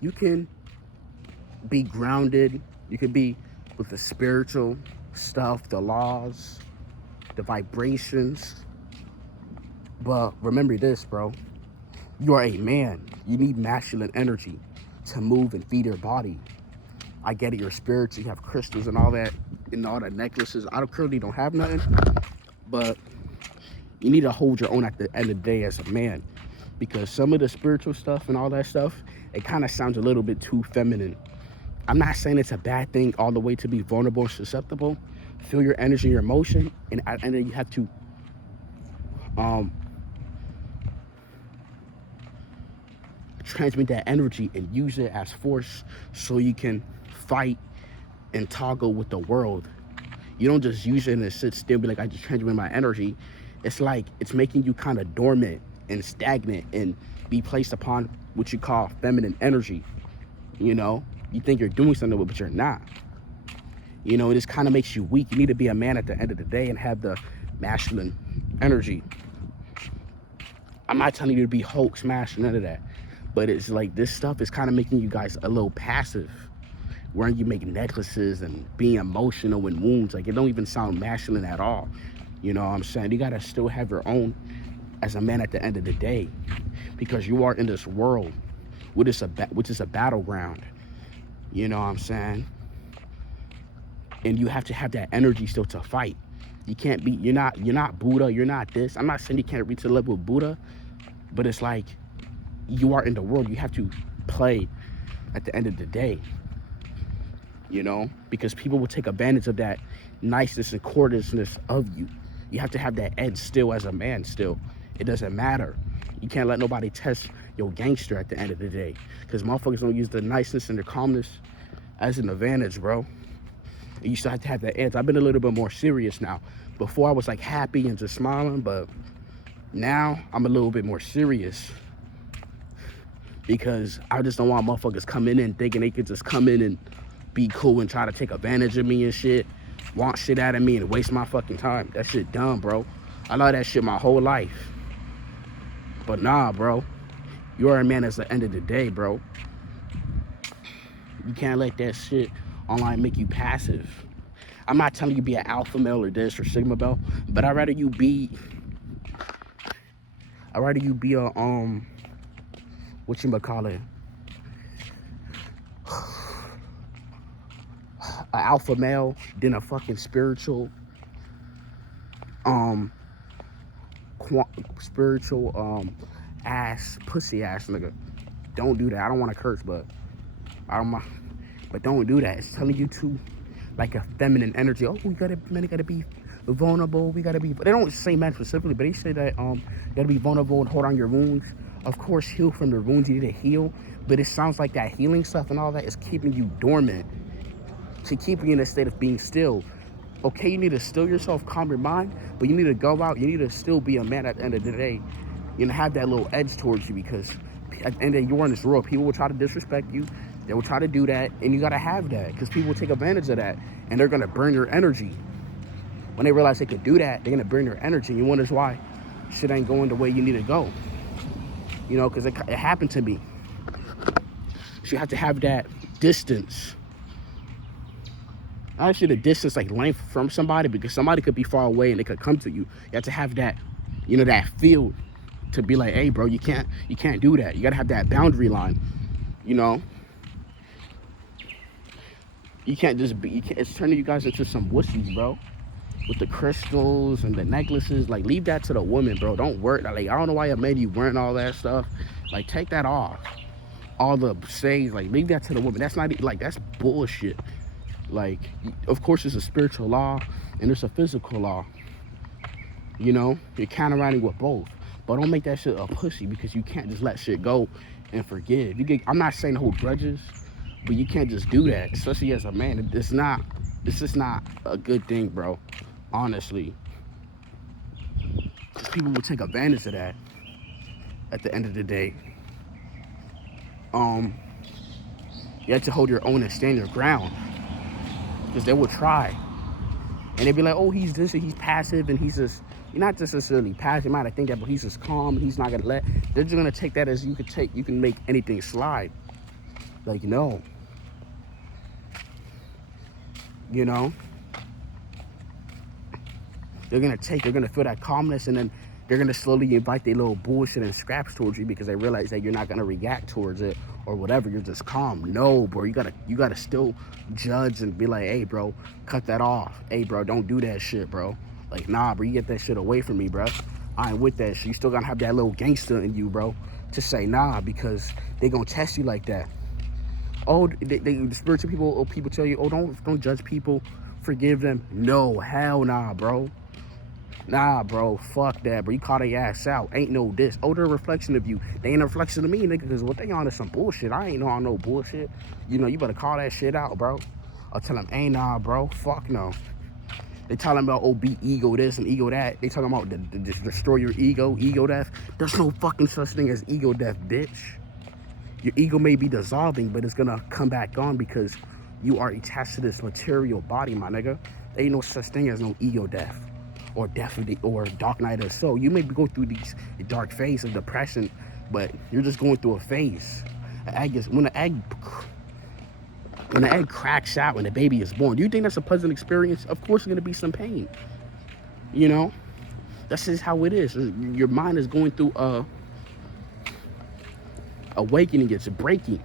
You can be grounded. You can be with the spiritual stuff, the laws, the vibrations. But remember this, bro. You are a man. You need masculine energy to move and feed your body. I get it, you're spiritual, you have crystals and all that, and all the necklaces. I currently don't have nothing, but you need to hold your own at the end of the day as a man, because some of the spiritual stuff and all that stuff, it kind of sounds a little bit too feminine. I'm not saying it's a bad thing all the way to be vulnerable and susceptible. Feel your energy, your emotion, and then you have to transmit that energy and use it as force so you can fight and toggle with the world. You don't just use it and sit still, be like, I just transmit my energy. It's like it's making you kind of dormant and stagnant and be placed upon what you call feminine energy. You know, you think you're doing something, but you're not. You know, it just kind of makes you weak. You need to be a man at the end of the day and have the masculine energy. I'm not telling you to be Hulk smash, none of that. But it's like this stuff is kind of making you guys a little passive. Where you make necklaces and being emotional and wounds, like it don't even sound masculine at all. You know what I'm saying? You gotta still have your own as a man at the end of the day, because you are in this world, which is a battleground. You know what I'm saying? And you have to have that energy still to fight. You can't be. You're not Buddha. You're not this. I'm not saying you can't reach the level of Buddha, but it's like you are in the world. You have to play at the end of the day. You know, because people will take advantage of that niceness and courteousness of you. You have to have that edge still as a man still. It doesn't matter. You can't let nobody test your gangster at the end of the day, because motherfuckers don't use the niceness and the calmness as an advantage, bro. You still have to have that edge. I've been a little bit more serious now. Before I was like happy and just smiling, but now I'm a little bit more serious, because I just don't want motherfuckers coming in thinking they could just come in and be cool and try to take advantage of me and shit, want shit out of me and waste my fucking time. That shit dumb, bro. I love that shit my whole life. But nah, bro. You're a man at the end of the day, bro. You can't let that shit online make you passive. I'm not telling you be an alpha male or this or sigma male, but I'd rather you be a whatchamacallit, an alpha male than a fucking spiritual ass pussy ass nigga. Don't do that. I don't want to curse, but don't do that. It's telling you to like a feminine energy. Oh, men gotta be vulnerable. We gotta be. They don't say men specifically, but they say that you gotta be vulnerable and hold on your wounds. Of course, heal from the wounds you need to heal. But it sounds like that healing stuff and all that is keeping you dormant, to keep you in a state of being still. Okay, you need to still yourself, calm your mind, but you need to go out. You need to still be a man at the end of the day. You know, have that little edge towards you, because at the end of the day, you're in this world. People will try to disrespect you. They will try to do that, and you gotta have that, because people will take advantage of that, and they're gonna burn your energy. When they realize they could do that, they're gonna burn your energy. And you wonder why shit ain't going the way you need to go. You know, because it happened to me. So you have to have that distance. Not actually the distance, like length from somebody, because somebody could be far away and they could come to you. You have to have that, you know, that feel to be like, hey, bro, you can't do that. You gotta have that boundary line. You know, you can't just be. It's turning you guys into some wussies, bro. With the crystals and the necklaces, like leave that to the woman, bro. Don't work. Like, I don't know why I made you wearing all that stuff. Like, take that off. All the sayings, like leave that to the woman. That's not like, that's bullshit. Like, of course, it's a spiritual law and there's a physical law. You know, you're counteracting with both. But don't make that shit a pussy, because you can't just let shit go and forgive. I'm not saying hold grudges, but you can't just do that, especially as a man. It's just not a good thing, bro. Honestly. People will take advantage of that at the end of the day. You have to hold your own and stand your ground, because they will try. And they'd be like, oh, he's this, and he's passive, and he's just, you're not just necessarily passive. You might think that, but he's just calm, and he's not gonna let. They're just gonna take that as you can make anything slide. Like, no. You know? They're gonna feel that calmness, and then they're gonna slowly invite their little bullshit and scraps towards you because they realize that you're not gonna react towards it or whatever. You're just calm. No, bro, you gotta still judge and be like, hey, bro, cut that off. Hey, bro, don't do that shit, bro. Like, nah, bro, you get that shit away from me, bro. I ain't with that shit. You still gotta have that little gangster in you, bro, to say nah, because they gonna test you like that. Oh, the spiritual people, or people tell you, oh, don't judge people, forgive them. No, hell nah, bro. Nah, bro, fuck that, bro. You call their ass out. Ain't no this. Oh, they're a reflection of you. They ain't a reflection of me, nigga, because what they on is some bullshit. I ain't on no bullshit. You know, you better call that shit out, bro. I'll tell them, ain't nah, bro. Fuck no. They talking about, oh, be ego this and ego that. They talking about destroy your ego death. There's no fucking such thing as ego death, bitch. Your ego may be dissolving, but it's gonna come back on because you are attached to this material body, my nigga. There ain't no such thing as no ego death or death or dark night of the soul. You may go through these dark phases of depression, but you're just going through a phase. When the egg cracks out when the baby is born, do you think that's a pleasant experience? Of course, there's gonna be some pain. You know, that's just how it is. Your mind is going through awakening. It's breaking.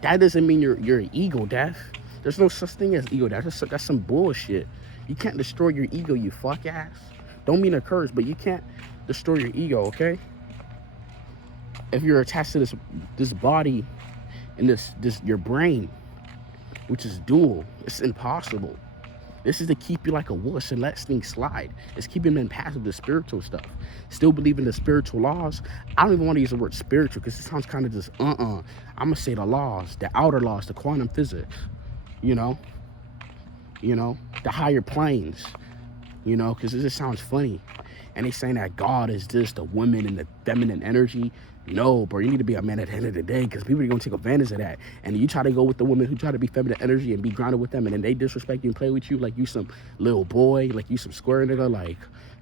That doesn't mean you're ego death. There's no such thing as ego death. That's some bullshit. You can't destroy your ego, you fuck ass. Don't mean a curse, but you can't destroy your ego, okay? If you're attached to this body and this your brain, which is dual, it's impossible. This is to keep you like a wuss and let things slide. It's keeping them passive to spiritual stuff. Still believe in the spiritual laws. I don't even want to use the word spiritual because it sounds kind of just I'm gonna say the laws, the outer laws, the quantum physics, you know, the higher planes, because it just sounds funny. And they saying that God is just the woman and the feminine energy. No, bro, you need to be a man at the end of the day because people are going to take advantage of that. And you try to go with the woman who try to be feminine energy and be grounded with them, and then they disrespect you and play with you like you some little boy, like you some square nigga. Like,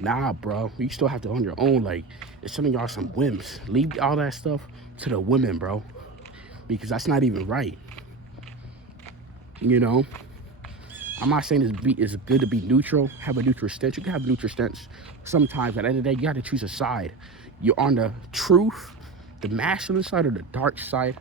nah, bro, you still have to on your own. Like, it's some of y'all some wimps. Leave all that stuff to the women, bro, because that's not even right. I'm not saying it's good to be neutral, have a neutral stance. You can have a neutral stance sometimes, but at the end of the day, you got to choose a side. You're on the truth, the masculine side, or the dark side.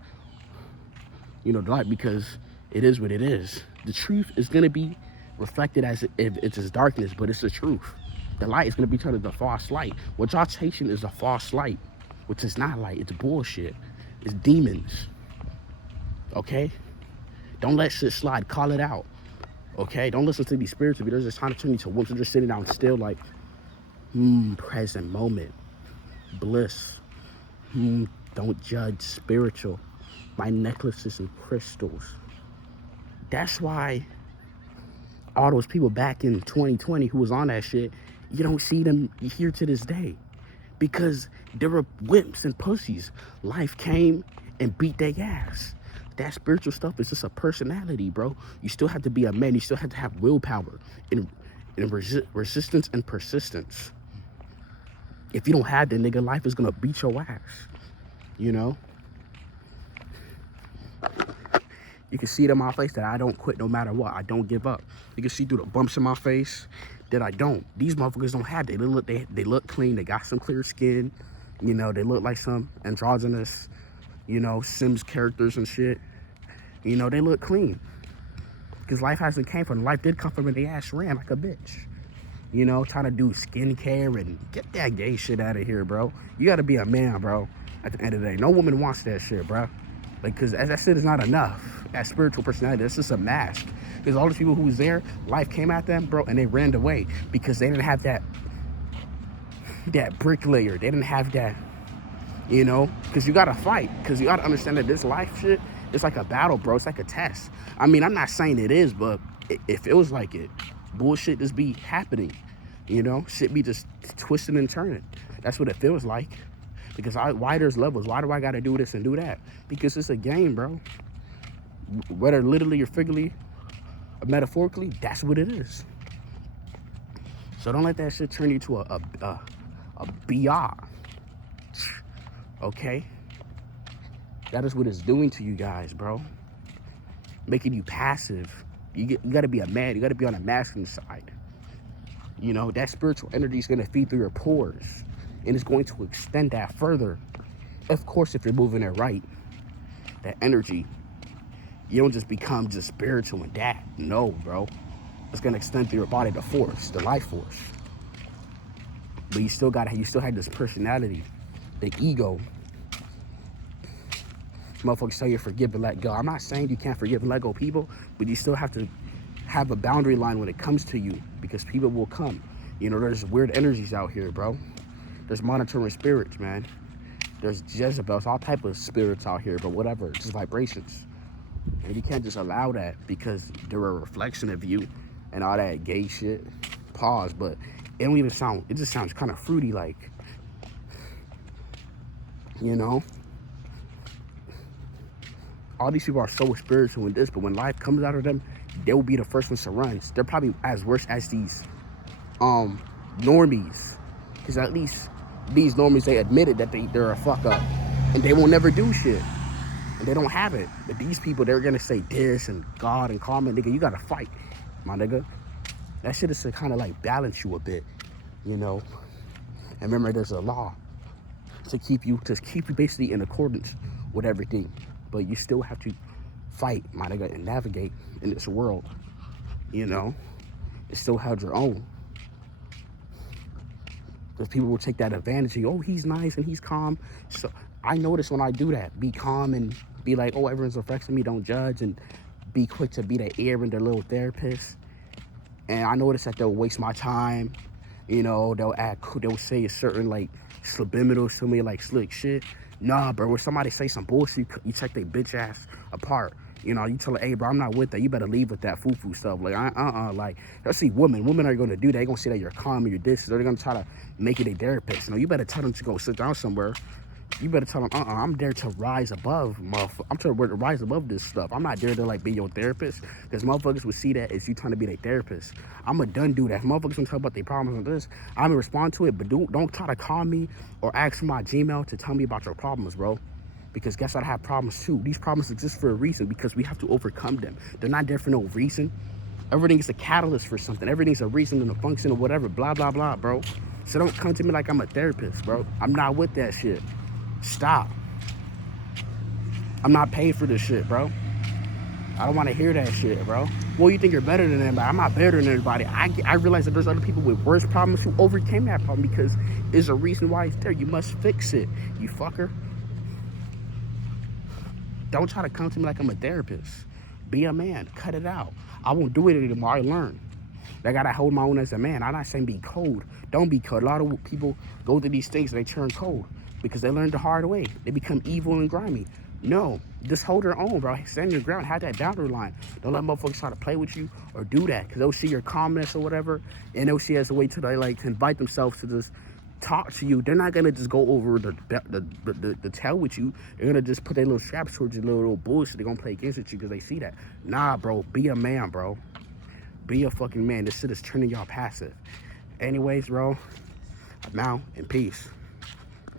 The light, because it is what it is. The truth is going to be reflected as if it's as darkness, but it's the truth. The light is going to be turned into false light. What y'all chasing is a false light, which is not light. It's bullshit. It's demons. Okay? Don't let shit slide. Call it out. Okay, don't listen to these spiritual videos. It's trying to turn you to wimps. You're just sitting down still like, present moment, bliss. Don't judge spiritual. My necklaces and crystals. That's why all those people back in 2020 who was on that shit, you don't see them here to this day. Because they were wimps and pussies. Life came and beat their ass. That spiritual stuff is just a personality, bro. You still have to be a man. You still have to have willpower and resistance and persistence. If you don't have that, nigga, life is gonna beat your ass. You can see it in my face that I don't quit no matter what. I don't give up. You can see through the bumps in my face that I don't. These motherfuckers don't have that. They look clean. They got some clear skin. They look like some androgynous, Sims characters and shit. They look clean. Because life hasn't came from them. Life did come from them, and they ass ran like a bitch. Trying to do skincare and get that gay shit out of here, bro. You gotta be a man, bro, at the end of the day. No woman wants that shit, bro. Because that shit is not enough. That spiritual personality, that's just a mask. Because all the people who was there, life came at them, bro, and they ran away. Because they didn't have that bricklayer. They didn't have that, because you gotta fight. Because you gotta understand that this life shit, it's like a battle, bro. It's like a test. I mean, I'm not saying it is, but it feels like it. Bullshit just be happening, Shit be just twisting and turning. That's what it feels like. Because why there's levels. Why do I gotta do this and do that? Because it's a game, bro. Whether literally or figuratively or metaphorically, that's what it is. So don't let that shit turn you to a BR. Okay? That is what it's doing to you guys, bro. Making you passive. You gotta be a man. You gotta be on the masculine side. You know, that spiritual energy is gonna feed through your pores, and it's going to extend that further. Of course, if you're moving it right, that energy, you don't just become just spiritual and that. No, bro. It's gonna extend through your body, the force, the life force. But you still had this personality, the ego. Motherfuckers tell you forgive and let go. I'm not saying you can't forgive and let go people, but you still have to have a boundary line when it comes to you, because people will come. You know, there's weird energies out here, bro. There's monitoring spirits, man. There's Jezebels, all type of spirits out here, but whatever, just vibrations. And you can't just allow that because they're a reflection of you and all that gay shit. Pause, but it don't even sound, it just sounds kind of fruity, like, you know? All these people are so spiritual in this, but when life comes out of them, they will be the first ones to run. They're probably as worse as these normies, because at least these normies, they admitted that they're a fuck up and they will never do shit and they don't have it. But these people, they're gonna say this and God and karma. Nigga, you gotta fight, my nigga. That shit is to kind of like balance you a bit, you know. And remember, there's a law to keep you basically in accordance with everything. But you still have to fight, my nigga, and navigate in this world, you know. It still has your own. Because people will take that advantage of you. Oh, he's nice and he's calm. So I notice when I do that, be calm and be like, oh, everyone's affecting me, don't judge, and be quick to be their ear and their little therapist. And I notice that they'll waste my time. You know, they'll say a certain like subliminals to me, like slick shit. Nah, bro, when somebody say some bullshit, you check their bitch ass apart. You know, you tell her, hey, bro, I'm not with that. You better leave with that foo-foo stuff. Like, like, they'll see women. Women are going to do that. They're going to say that you're calm and you're this. They're going to try to make it a therapist. You know, you better tell them to go sit down somewhere. You better tell them, I'm there to rise above, motherfucker. I'm trying to rise above this stuff. I'm not there to, like, be your therapist. Because motherfuckers would see that as you trying to be their therapist. I'm a done do that. If motherfuckers don't tell about their problems on this, I'm going to respond to it. But don't try to call me or ask for my Gmail to tell me about your problems, bro. Because guess what? I have problems too. These problems exist for a reason, because we have to overcome them. They're not there for no reason. Everything is a catalyst for something. Everything's a reason and a function or whatever. Blah, blah, blah, bro. So don't come to me like I'm a therapist, bro. I'm not with that shit. Stop. I'm not paid for this shit, bro. I don't want to hear that shit, bro. Well, you think you're better than anybody. I'm not better than anybody. I realize that there's other people with worse problems who overcame that problem, because there's a reason why it's there. You must fix it, you fucker. Don't try to come to me like I'm a therapist. Be a man. Cut it out. I won't do it anymore. I learned. I gotta hold my own as a man. I'm not saying be cold. Don't be cold. A lot of people go through these things and they turn cold because they learned the hard way. They become evil and grimy. No, just hold your own, bro. Stand your ground. Have that boundary line. Don't let motherfuckers try to play with you or do that, because they'll see your calmness or whatever, and they'll see it as a way to like to invite themselves to just talk to you. They're not gonna just go over the tail with you. They're gonna just put their little straps towards your little bullshit. They're gonna play against you because they see that. Nah, bro, be a man, bro. Be a fucking man. This shit is turning y'all passive. Anyways, bro, I'm out and peace.